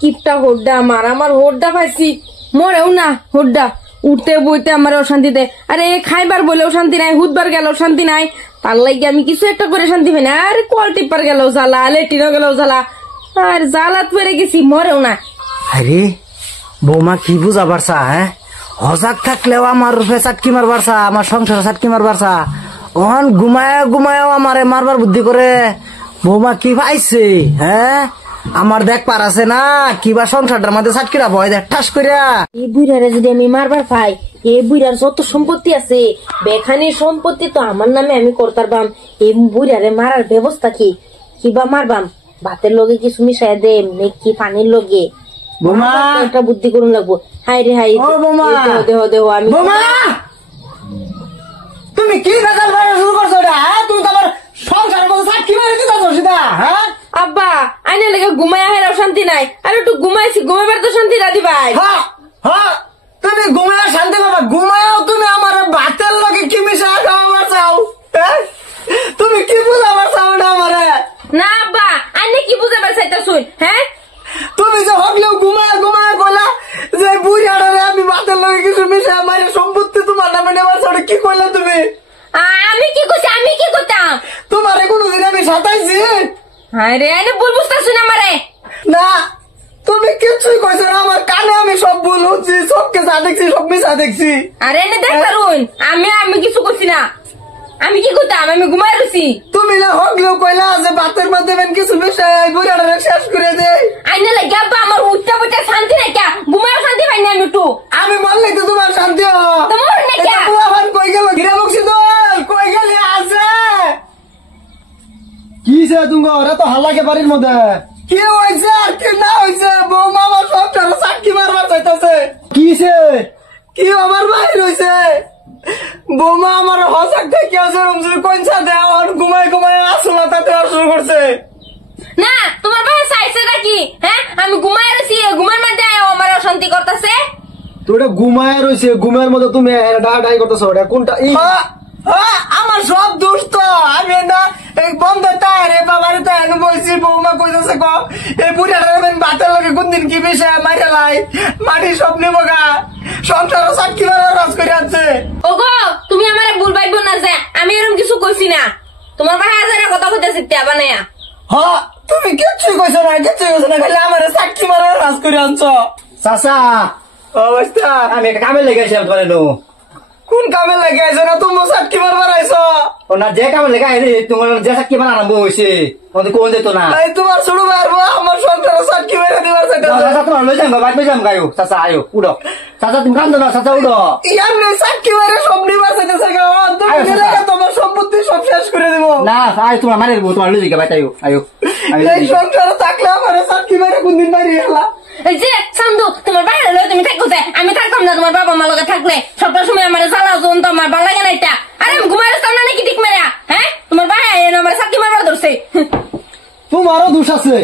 কিপটা হোড্ডা আমার হোড্ডা পাইছি মরেও না হোড্ডা উঠতে বইতে আমার অশান্তিতে আরে খাইবার বলেও শান্তি নাই হুদবার গেলেও শান্তি নাই তার লাগে আমি কিছু একটা করে শান্তি পাই না আর কল টিপার গেলেও জ্বালা লেটিনও গেলেও জ্বালা আর জ্বালাত পরে গেছি মরেও না। আরে বৌমা কি বুঝা পারছা হ্যাঁ হজাক থাকলেও আমার রূপে চাটকি মারবারছা আমার সংসারে চাটকি মারবারছা অন ঘুমায় আমারে মারবার বুদ্ধি করে বৌমা কি পাইছে হ্যাঁ আমার দেখ পার আছে না কিবা সংসারটার মধ্যে চাটকিরা ভয় দেখ ঠাস করিয়া এই বুড়ারে যদি আমি মারবার পাই এই বুড়ার যত সম্পত্তি আছে বেখানির সম্পত্তি তো আমার নামে আমি করতারবাম এই বুড়ারে মারার ব্যবস্থা কি কিবা মারবাম ভাতের লগে কিছু মিশাই দে কি পানির লগে বৌমা একটা বুদ্ধি করুন লাগবো হাই রে হাই দেহ আমি তুমি কি বেজাল বাড়া শুরু করছো রে তুমি তো আমার সংসারের মধ্যে চাটকি মারি দিতা দোষিদা হ্যাঁ আব্বা আইনে লেগে ঘুমায় হেরাও শান্তি নাই আর একটু ঘুমাইছি ঘুমাবার তো শান্তি দাদি ভাই তুমি ঘুমায় শান্তি পাবা ঘুমায়ও তুমি আমার ভাতের লগে কি মিশা খাওয়াবার চাও তুমি কি বুঝাবার চাও না আমারে না আব্বা আইনে কি বুঝাবার চাইতা শুন হ্যাঁ তুমি যে হকলেও ঘুমায় কইলা যে বুড়িয়ারে আমি ভাতের লগে কিছু মিশা আমার সম্পত্তি তোমার নামে নেবার চাও কি কইলা তুমি আমি কি করতাম তোমারে কোনদিন আমি সাতাইছি আরে আইনে ভুল বুঝতেছ না আমারে না তুমি কিছুই কইছো না আমার কানে আমি সব ভুল হচ্ছি সবকে যা দেখছি সব মিশা দেখছি আরে এনে দেখ পারুন আমি কিছু করছি না আমি কি করতাম আমি ঘুমাই রয়েছি তুমি না হকলেও কইলা যে ভাতের মধ্যে কিছু মিশা বুড়িয়ারে শেষ করে দে আইনে লাগে আব্বা আমার উঠতে বইতে শান্তি নাই কে ঘুমায় শান্তি পাই না আমি একটু আমি মানলে তো তোমার শান্তি তোমার না কে এখন কই গেল ঘিরে বকছি তো কই গেলে আছে কিসে তুমি ওরা তো হাল্লাকে বাড়ির মধ্যে কি হয়েছে আর কি না হয়েছে বৌমা আমার সবটার চাটকি মারবার চাইতেছে কিসে কি আমার বাইর হয়েছে বৌমা আমার হসাক থেকে আছে রমজুর কোনসা দেওয়া আর ঘুমায় আসলা তাতে শুরু করছে না তোমার ভাই চাইছে নাকি হ্যাঁ আমি ঘুমায় রয়েছি ঘুমের মধ্যে আমার অশান্তি করতেছে তুই ঘুমায় রয়েছে ঘুমের মধ্যে তুমি ডাই করতেছো ওটা কোনটা আমার সব দোষ তো আমি না এই বন্ধ তারে বাবার তাই বলছি বৌমা কইতেছে ক এই বুড়াটা ভাতের লগে কোনদিন কি বেশি মাইরে লাই মাটি সব নেবো গা সংসার সাক্ষী রাজ করে আছে ওগো তুমি আমারে ভুল পাইবো না যে আমি এরকম কিছু কইছি না তোমার ভাই আজারা কথা কইতেছে তে বানায়া তুমি কিচ্ছুই কইছো না খালি আমার সাক্ষী মারার রাজ করে আনছো চাচা অবস্থা আমি একটা কামে লেগে আসলাম করে কোন কামে লেগে আইছো না তুমি সাক্ষী মারবার আইছো না যে কামে লেগে আইনি তোমার যে সাক্ষী মারা আরম্ভ হয়েছে কোন যেত না তোমার ছোট মারবো আমার সংসার সাক্ষী মেরে দিবার লই যাম বাদ যাম গায়ো চাচা আয়ো উড়ো চাচা তুমি কান্দো না চাচা উড়ো ইয়ার সাক্ষী মেরে সব নিবার চাইতেছে তোমার সম্পত্তি সব শেষ করে দেবো না আয় তোমার মারে দেবো তোমার লই যাবে বাইতাইও আয়ো এই সংসার থাকলে আমার সাক্ষী মেরে কোনদিন মারি গেলা এই যে সান্দু তোমার বাইরে লই তুমি থাকো যে আমি থাকতাম না তোমার বাবা মা লগে থাকলে সবটা সময় আমার জ্বালা জন তো আমার ভালো লাগে না এটা আরে আমি ঘুমাই রাস্তাম না নাকি ঠিক মারা হ্যাঁ তোমার ভাই আমার সাক্ষী মারবার ধরছে তোমারও দোষ আছে